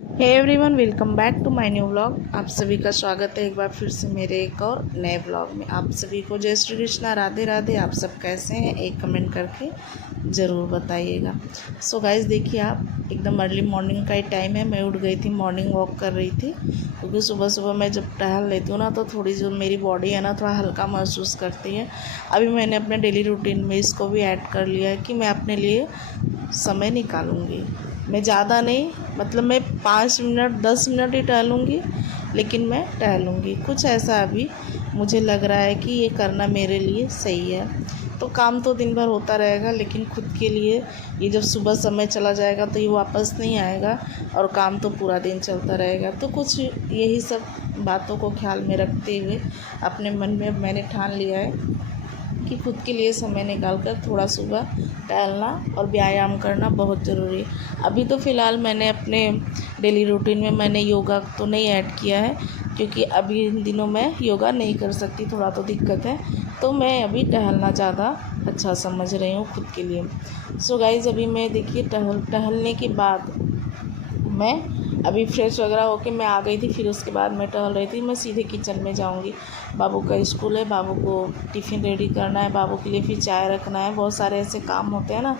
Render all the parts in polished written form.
Hey everyone, welcome back to my new vlog. आप सभी का स्वागत है एक बार फिर से मेरे एक और नए व्लॉग में। आप सभी को जय श्री कृष्णा, राधे राधे। आप सब कैसे हैं, एक कमेंट करके ज़रूर बताइएगा। सो गाइस, देखिए आप, एकदम अर्ली मॉर्निंग का ही टाइम है। मैं उठ गई थी, मॉर्निंग वॉक कर रही थी, क्योंकि सुबह सुबह मैं जब टहल लेती हूँ ना तो थोड़ी जो मेरी बॉडी है ना थोड़ा हल्का महसूस करती है। अभी मैंने अपने डेली रूटीन में इसको भी ऐड कर लिया है कि मैं अपने लिए समय निकालूंगी। मैं ज़्यादा नहीं, मतलब मैं 5 मिनट 10 मिनट ही टहलूँगी, लेकिन मैं टहलूँगी। कुछ ऐसा अभी मुझे लग रहा है कि ये करना मेरे लिए सही है। तो काम तो दिन भर होता रहेगा, लेकिन खुद के लिए ये जब सुबह समय चला जाएगा तो ये वापस नहीं आएगा, और काम तो पूरा दिन चलता रहेगा। तो कुछ यही सब बातों को ख्याल में रखते हुए अपने मन में मैंने ठान लिया है कि खुद के लिए समय निकाल कर थोड़ा सुबह टहलना और व्यायाम करना बहुत ज़रूरी है। अभी तो फ़िलहाल मैंने अपने डेली रूटीन में मैंने योगा तो नहीं ऐड किया है, क्योंकि अभी इन दिनों मैं योगा नहीं कर सकती, थोड़ा तो दिक्कत है। तो मैं अभी टहलना ज़्यादा अच्छा समझ रही हूँ खुद के लिए। सो गाइज़, अभी मैं देखिए टहलने के बाद मैं अभी फ्रेश वगैरह होके मैं आ गई थी। फिर उसके बाद मैं टहल रही थी, मैं सीधे किचन में जाऊंगी। बाबू का स्कूल है, बाबू को टिफ़िन रेडी करना है, बाबू के लिए फिर चाय रखना है। बहुत सारे ऐसे काम होते हैं ना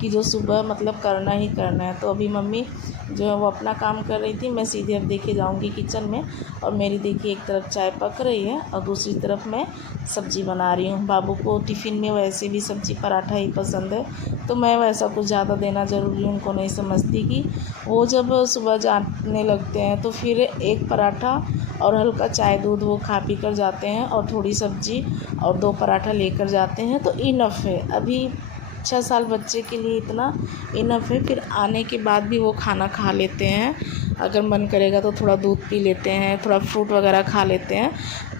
कि जो सुबह मतलब करना ही करना है। तो अभी मम्मी जो है वो अपना काम कर रही थी, मैं सीधे अब देखे जाऊंगी किचन में। और मेरी देखिए एक तरफ चाय पक रही है और दूसरी तरफ मैं सब्ज़ी बना रही हूँ। बाबू को टिफ़िन में वैसे भी सब्ज़ी पराठा ही पसंद है, तो मैं वैसा कुछ ज़्यादा देना ज़रूरी उनको नहीं समझती कि वो जब सुबह जाने लगते हैं तो फिर एक पराठा और हल्का चाय दूध वो खा पी कर जाते हैं, और थोड़ी सब्ज़ी और 2 पराठा लेकर जाते हैं, तो इनफ है। अभी 6 साल बच्चे के लिए इतना इनफ है। फिर आने के बाद भी वो खाना खा लेते हैं, अगर मन करेगा तो थोड़ा दूध पी लेते हैं, थोड़ा फ्रूट वगैरह खा लेते हैं।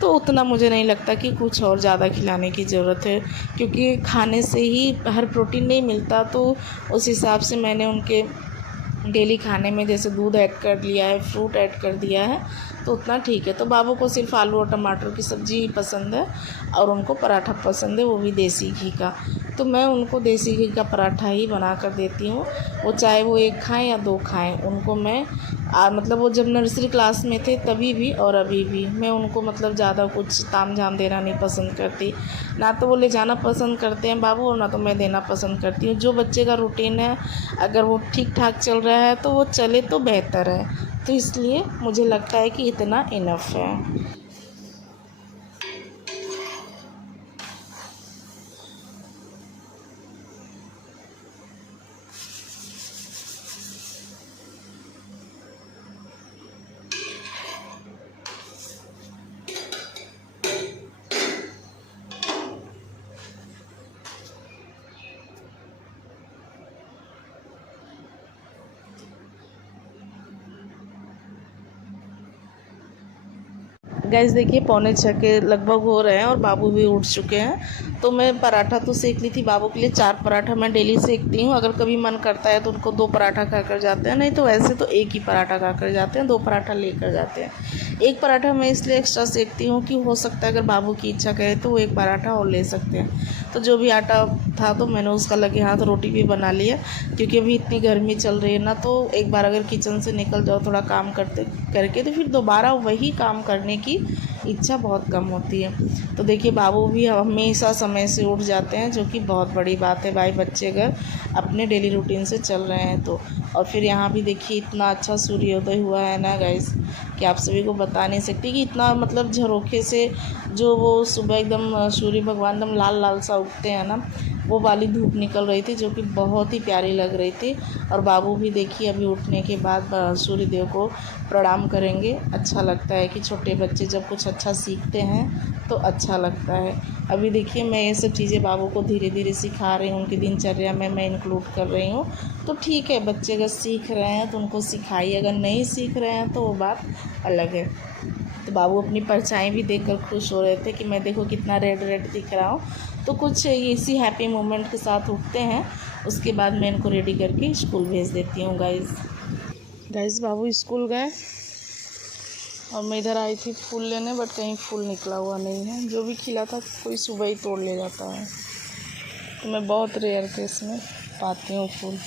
तो उतना मुझे नहीं लगता कि कुछ और ज़्यादा खिलाने की ज़रूरत है, क्योंकि खाने से ही हर प्रोटीन नहीं मिलता। तो उस हिसाब से मैंने उनके डेली खाने में जैसे दूध ऐड कर लिया है, फ्रूट ऐड कर दिया है, तो उतना ठीक है। तो बाबू को सिर्फ आलू और टमाटर की सब्ज़ी ही पसंद है, और उनको पराठा पसंद है, वो भी देसी घी का। तो मैं उनको देसी घी का पराठा ही बना कर देती हूँ। वो चाहे वो 1 खाएँ या 2 खाएँ, उनको मैं मतलब वो जब नर्सरी क्लास में थे तभी भी और अभी भी मैं उनको मतलब ज़्यादा कुछ ताम झाम देना नहीं पसंद करती। ना तो वो ले जाना पसंद करते हैं बाबू, और ना तो मैं देना पसंद करती हूँ। जो बच्चे का रूटीन है, अगर वो ठीक ठाक चल रहा है तो वो चले तो बेहतर है। तो इसलिए मुझे लगता है कि इतना इनफ है। गैस देखिए, 6:45 के लगभग हो रहे हैं और बाबू भी उठ चुके हैं। तो मैं पराठा तो सेक ली थी, बाबू के लिए 4 पराठा मैं डेली सेकती हूँ। अगर कभी मन करता है तो उनको 2 पराठा खाकर जाते हैं, नहीं तो वैसे तो 1 ही पराठा खाकर जाते हैं, 2 पराठा लेकर जाते हैं। 1 पराठा मैं इसलिए एक्स्ट्रा सेकती हूँ कि हो सकता है अगर बाबू की इच्छा करे तो वो 1 पराठा और ले सकते हैं। तो जो भी आटा था तो मैंने उसका लगे हाथ रोटी भी बना लिया, क्योंकि अभी इतनी गर्मी चल रही है ना, तो एक बार अगर किचन से निकल जाओ थोड़ा काम करते करके, तो फिर दोबारा वही काम करने की इच्छा बहुत कम होती है। तो देखिए, बाबू भी हमेशा समय से उठ जाते हैं, जो कि बहुत बड़ी बात है भाई, बच्चे अगर अपने डेली रूटीन से चल रहे हैं तो। और फिर यहाँ भी देखिए इतना अच्छा सूर्योदय हुआ है ना गाइस, कि आप सभी को बता नहीं सकती कि इतना मतलब झरोखे से जो वो सुबह एकदम सूर्य भगवान एकदम लाल लाल सा उगते हैं ना, वो वाली धूप निकल रही थी, जो कि बहुत ही प्यारी लग रही थी। और बाबू भी देखिए अभी उठने के बाद सूर्य देव को प्रणाम करेंगे। अच्छा लगता है कि छोटे बच्चे जब कुछ अच्छा सीखते हैं तो अच्छा लगता है। अभी देखिए मैं ये सब चीज़ें बाबू को धीरे धीरे सिखा रही हूँ, उनकी दिनचर्या में मैं इंक्लूड कर रही हूँ। तो ठीक है, बच्चे अगर सीख रहे हैं तो उनको सिखाइए, अगर नहीं सीख रहे हैं तो वो बात अलग है। तो बाबू अपनी परछाई भी देखकर खुश हो रहे थे कि मैं देखो कितना रेड रेड दिख रहा हूँ। तो कुछ इसी हैप्पी मोमेंट के साथ उठते हैं। उसके बाद मैं इनको रेडी करके स्कूल भेज देती हूँ। गाइस बाबू स्कूल गए और मैं इधर आई थी फूल लेने, बट कहीं फूल निकला हुआ नहीं है। जो भी खिला था कोई सुबह ही तोड़ ले जाता है, तो मैं बहुत रेयर केस में पाती हूँ फूल।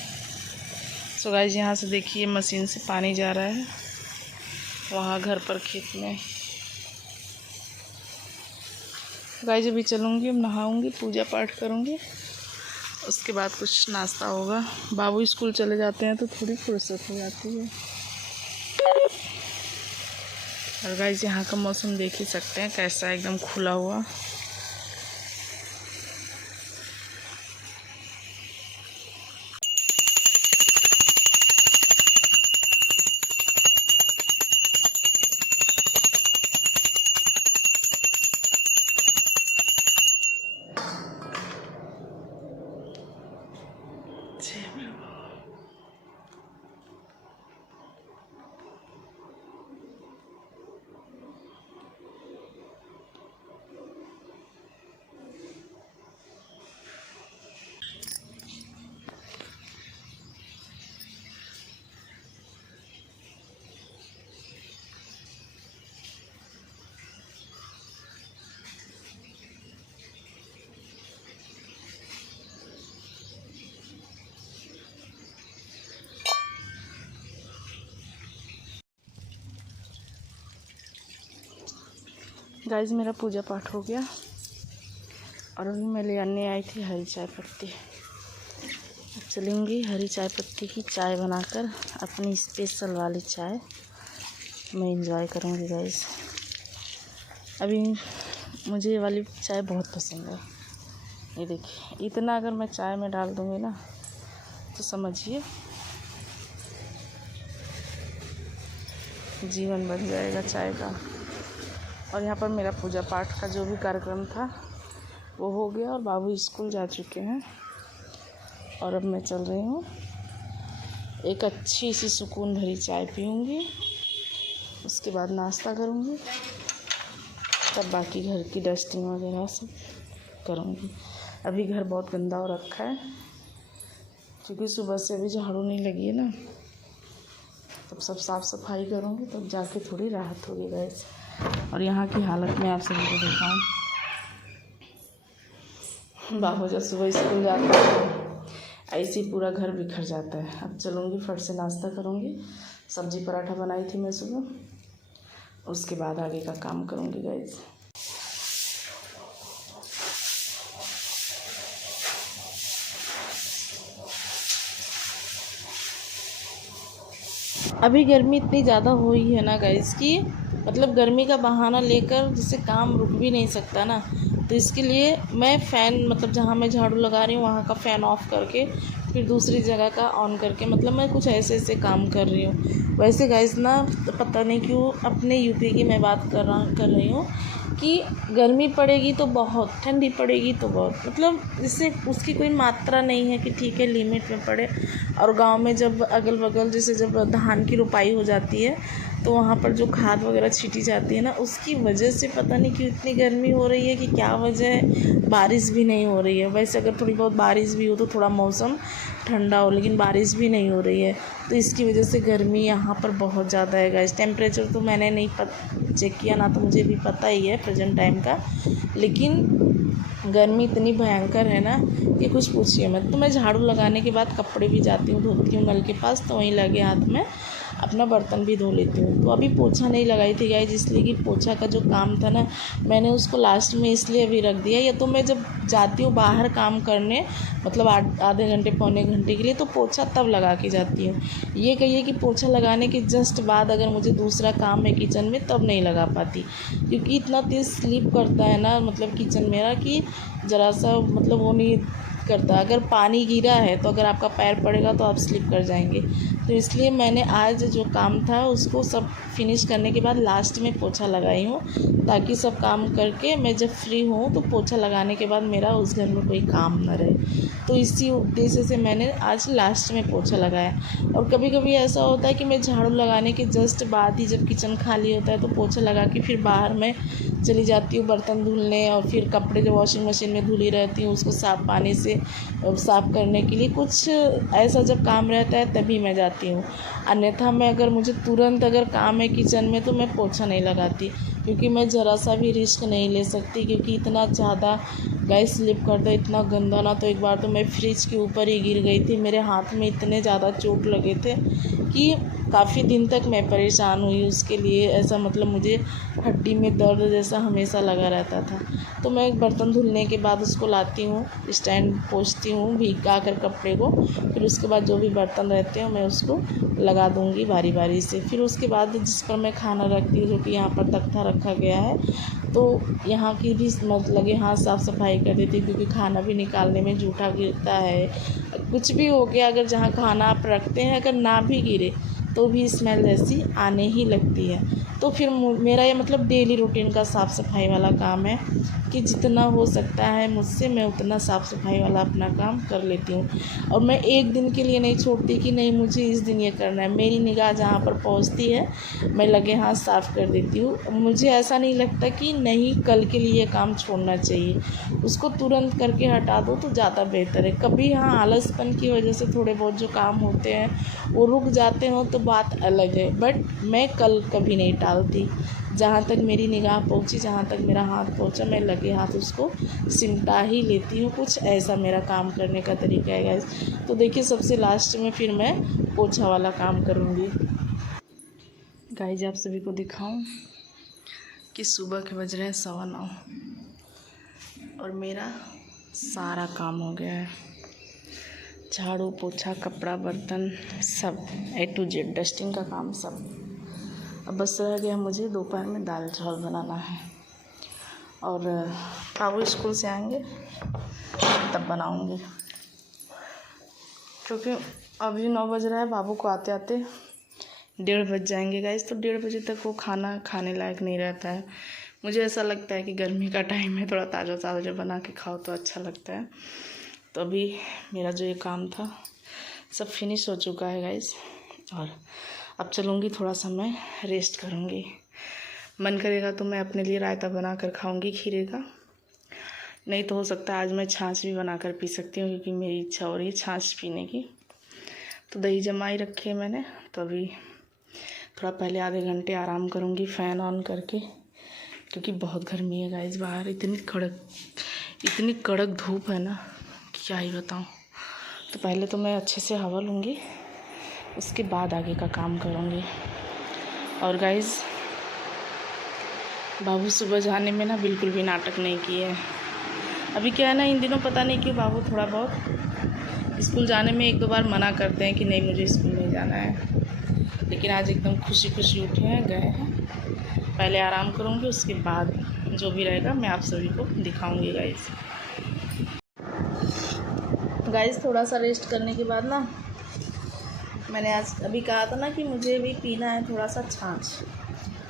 सो गाइस यहाँ से देखिए मशीन से पानी जा रहा है वहाँ घर पर खेत में। गाइस अभी चलूँगी, नहाऊँगी, पूजा पाठ करूँगी, उसके बाद कुछ नाश्ता होगा। बाबू स्कूल चले जाते हैं तो थोड़ी फुर्सत हो जाती है। और गाइस यहाँ का मौसम देख ही सकते हैं कैसा, एकदम खुला हुआ। गाइस मेरा पूजा पाठ हो गया और अभी मैं ले आने आई थी हरी चाय पत्ती। अब चलेंगी हरी चाय पत्ती की चाय बनाकर, अपनी स्पेशल वाली चाय मैं इंजॉय करूँगी गाइस। अभी मुझे ये वाली चाय बहुत पसंद है। ये देखिए, इतना अगर मैं चाय में डाल दूँगी ना तो समझिए जीवन बन जाएगा चाय का। और यहाँ पर मेरा पूजा पाठ का जो भी कार्यक्रम था वो हो गया और बाबू स्कूल जा चुके हैं। और अब मैं चल रही हूँ, एक अच्छी सी सुकून भरी चाय पीऊँगी, उसके बाद नाश्ता करूँगी, तब बाकी घर की डस्टिंग वगैरह सब करूँगी। अभी घर बहुत गंदा हो रखा है क्योंकि सुबह से अभी झाड़ू नहीं लगी है ना, तब सब साफ़ सफाई करूँगी तब जाके थोड़ी राहत होगी गाइस। और यहाँ की हालत में आप सभी को दिखाऊँ। बाबू जब सुबह स्कूल जाता है ऐसे ही पूरा घर बिखर जाता है। अब चलूँगी, फट से नाश्ता करूँगी। सब्जी पराठा बनाई थी मैं सुबह, उसके बाद आगे का काम करूँगी गाइस। अभी गर्मी इतनी ज़्यादा हुई है ना गाइस कि मतलब गर्मी का बहाना लेकर जिससे काम रुक भी नहीं सकता ना, तो इसके लिए मैं फ़ैन, मतलब जहाँ मैं झाड़ू लगा रही हूँ वहाँ का फ़ैन ऑफ़ करके फिर दूसरी जगह का ऑन करके, मतलब मैं कुछ ऐसे ऐसे काम कर रही हूँ। वैसे गाइस ना पता नहीं क्यों अपने यूपी की मैं बात कर रही हूँ कि गर्मी पड़ेगी तो बहुत, ठंडी पड़ेगी तो बहुत, मतलब इससे उसकी कोई मात्रा नहीं है कि ठीक है लिमिट में पड़े। और गांव में जब अगल बगल जैसे जब धान की रुपाई हो जाती है तो वहाँ पर जो खाद वगैरह छीटी जाती है ना, उसकी वजह से पता नहीं क्यों इतनी गर्मी हो रही है कि क्या वजह है। बारिश भी नहीं हो रही है। वैसे अगर थोड़ी बहुत बारिश भी हो तो थोड़ा मौसम ठंडा हो, लेकिन बारिश भी नहीं हो रही है, तो इसकी वजह से गर्मी यहाँ पर बहुत ज़्यादा है गाइस। टेम्परेचर तो मैंने नहीं चेक किया ना, तो मुझे भी पता ही है प्रेजेंट टाइम का, लेकिन गर्मी इतनी भयंकर है ना कि कुछ पूछिए मत। तो मैं झाड़ू लगाने के बाद कपड़े भी जाती हूँ धोती हूँ नल के पास, तो वहीं लगे हाथ में अपना बर्तन भी धो लेती हूँ। तो अभी पोछा नहीं लगाई थी गाइस, इसलिए कि पोछा का जो काम था ना मैंने उसको लास्ट में इसलिए अभी रख दिया। या तो मैं जब जाती हूँ बाहर काम करने, मतलब आधे घंटे पौने घंटे के लिए, तो पोछा तब लगा के जाती हूँ। ये कहिए कि पोछा लगाने के जस्ट बाद अगर मुझे दूसरा काम है किचन में तब नहीं लगा पाती, क्योंकि इतना तेज़ स्लिप करता है ना मतलब किचन मेरा कि ज़रा सा मतलब वो नहीं करता। अगर पानी गिरा है तो अगर आपका पैर पड़ेगा तो आप स्लिप कर जाएंगे। तो इसलिए मैंने आज जो काम था उसको सब फिनिश करने के बाद लास्ट में पोछा लगाई हूँ, ताकि सब काम करके मैं जब फ्री हूँ तो पोछा लगाने के बाद मेरा उस घर में कोई काम न रहे। तो इसी उद्देश्य से मैंने आज लास्ट में पोछा लगाया। और कभी कभी ऐसा होता है कि मैं झाड़ू लगाने के जस्ट बाद ही जब किचन खाली होता है तो पोछा लगा के फिर बाहर में चली जाती हूँ बर्तन धुलने, और फिर कपड़े जो वॉशिंग मशीन में धुली रहती हूँ उसको साफ़ पानी से साफ़ करने के लिए। कुछ ऐसा जब काम रहता है तभी मैं जाती हूँ, अन्यथा मैं अगर मुझे तुरंत अगर काम है किचन में तो मैं पोछा नहीं लगाती। क्योंकि मैं ज़रा सा भी रिस्क नहीं ले सकती, क्योंकि इतना ज़्यादा गैस स्लिप करता है, इतना गंदा ना। तो एक बार तो मैं फ्रिज के ऊपर ही गिर गई थी, मेरे हाथ में इतने ज़्यादा चोट लगे थे कि काफ़ी दिन तक मैं परेशान हुई उसके लिए। ऐसा मतलब मुझे हड्डी में दर्द जैसा हमेशा लगा रहता था। तो मैं एक बर्तन धुलने के बाद उसको लाती हूँ, स्टैंड पोंछती हूँ भिगा कर कपड़े को, फिर उसके बाद जो भी बर्तन रहते हैं मैं उसको लगा दूँगी बारी बारी से। फिर उसके बाद जिस पर मैं खाना रखती हूँ, जो कि यहाँ पर तख्ता रखा गया है, तो यहाँ की भी मतलब यहाँ साफ़ सफाई कर देती हूँ, क्योंकि खाना भी निकालने में जूठा गिरता है। कुछ भी हो गया, अगर जहाँ खाना आप रखते हैं अगर ना भी गिरे तो भी स्मेल जैसी आने ही लगती है। तो फिर मेरा ये मतलब डेली रूटीन का साफ़ सफाई वाला काम है कि जितना हो सकता है मुझसे मैं उतना साफ़ सफाई वाला अपना काम कर लेती हूँ। और मैं एक दिन के लिए नहीं छोड़ती कि नहीं मुझे इस दिन ये करना है। मेरी निगाह जहाँ पर पहुँचती है मैं लगे हाथ साफ़ कर देती हूँ। मुझे ऐसा नहीं लगता कि नहीं कल के लिए काम छोड़ना चाहिए, उसको तुरंत करके हटा दो तो ज़्यादा बेहतर है। कभी हाँ आलसपन की वजह से थोड़े बहुत जो काम होते हैं वो रुक जाते हो तो बात अलग है, बट मैं कल कभी नहीं टालती। जहाँ तक मेरी निगाह पहुँची, जहाँ तक मेरा हाथ पहुँचा, मैं लगे हाथ उसको सिमटा ही लेती हूँ। कुछ ऐसा मेरा काम करने का तरीका है गाइस। तो देखिए सबसे लास्ट में फिर मैं पोछा वाला काम करूँगी। गाइस आप सभी को दिखाऊं कि सुबह के बज रहे हैं 9:15 और मेरा सारा काम हो गया है। झाड़ू पोछा कपड़ा बर्तन सब A to Z डस्टिंग का काम सब। अब बस रह गया मुझे दोपहर में दाल चावल बनाना है, और बाबू स्कूल से आएंगे तब बनाऊंगी, क्योंकि अभी 9 बज रहा है। बाबू को आते आते 1:30 बज जाएंगे गाइस। तो 1:30 बजे तक वो खाना खाने लायक नहीं रहता है। मुझे ऐसा लगता है कि गर्मी का टाइम है, थोड़ा ताज़ा ताज़ा बना के खाओ तो अच्छा लगता है। तो अभी मेरा जो ये काम था सब फिनिश हो चुका है गाइस, और अब चलूँगी थोड़ा सा मैं रेस्ट करूँगी। मन करेगा तो मैं अपने लिए रायता बना कर खाऊँगी खीरे का, नहीं तो हो सकता है आज मैं छाछ भी बना कर पी सकती हूँ, क्योंकि मेरी इच्छा हो रही है छाछ पीने की। तो दही जमाई रखी है मैंने, तो अभी थोड़ा पहले आधे घंटे आराम करूँगी फ़ैन ऑन करके, क्योंकि बहुत गर्मी है गाइस बाहर। इतनी कड़क धूप है ना, क्या ही बताऊँ। तो पहले तो मैं अच्छे से हवा लूँगी, उसके बाद आगे का काम करूँगी। और गाइस बाबू सुबह जाने में ना बिल्कुल भी नाटक नहीं किए। अभी क्या है ना, इन दिनों पता नहीं क्यों बाबू थोड़ा बहुत स्कूल जाने में 1-2 बार मना करते हैं कि नहीं मुझे स्कूल नहीं जाना है, लेकिन आज एकदम खुशी खुशी उठे हैं, गए हैं। पहले आराम करूँगी, उसके बाद जो भी रहेगा मैं आप सभी को दिखाऊँगी गाइस। थोड़ा सा रेस्ट करने के बाद ना, मैंने आज अभी कहा था ना कि मुझे भी पीना है थोड़ा सा छाछ,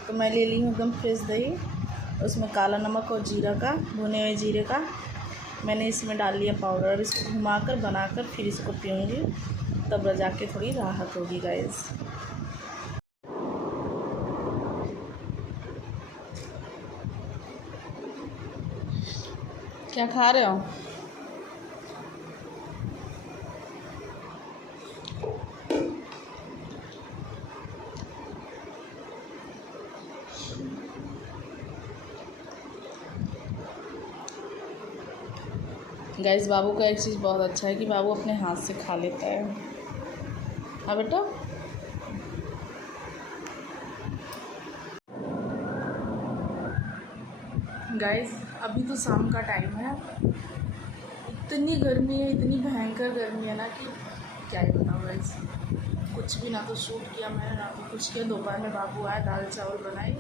तो मैं ले ली हूँ एकदम फ्रेश दही, उसमें काला नमक और जीरा का, भुने हुए जीरे का मैंने इसमें डाल लिया पाउडर। अब इसको घुमाकर बनाकर फिर इसको पीऊँगी, तब जाके थोड़ी राहत होगी गाइस। क्या खा रहे हो? गाइस बाबू का एक चीज़ बहुत अच्छा है कि बाबू अपने हाथ से खा लेता है। हाँ बेटा। गाइस अभी तो शाम का टाइम है, इतनी गर्मी है, इतनी भयंकर गर्मी है ना कि क्या ही बताऊँ गाइस। कुछ भी ना तो शूट किया मैंने, ना तो कुछ किया। दोपहर में बाबू आया, दाल चावल बनाई,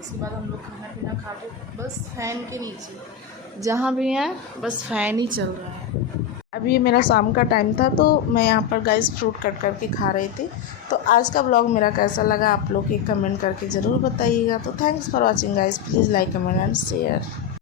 उसके बाद हम लोग खाना पीना खा के बस फ़ैन के नीचे जहाँ भी हैं बस फ़ैन ही चल रहा है। अभी मेरा शाम का टाइम था, तो मैं यहाँ पर गाइस फ्रूट कट करके खा रही थी। तो आज का ब्लॉग मेरा कैसा लगा आप लोग एक कमेंट करके ज़रूर बताइएगा। तो thanks for watching guys, please like comment and share.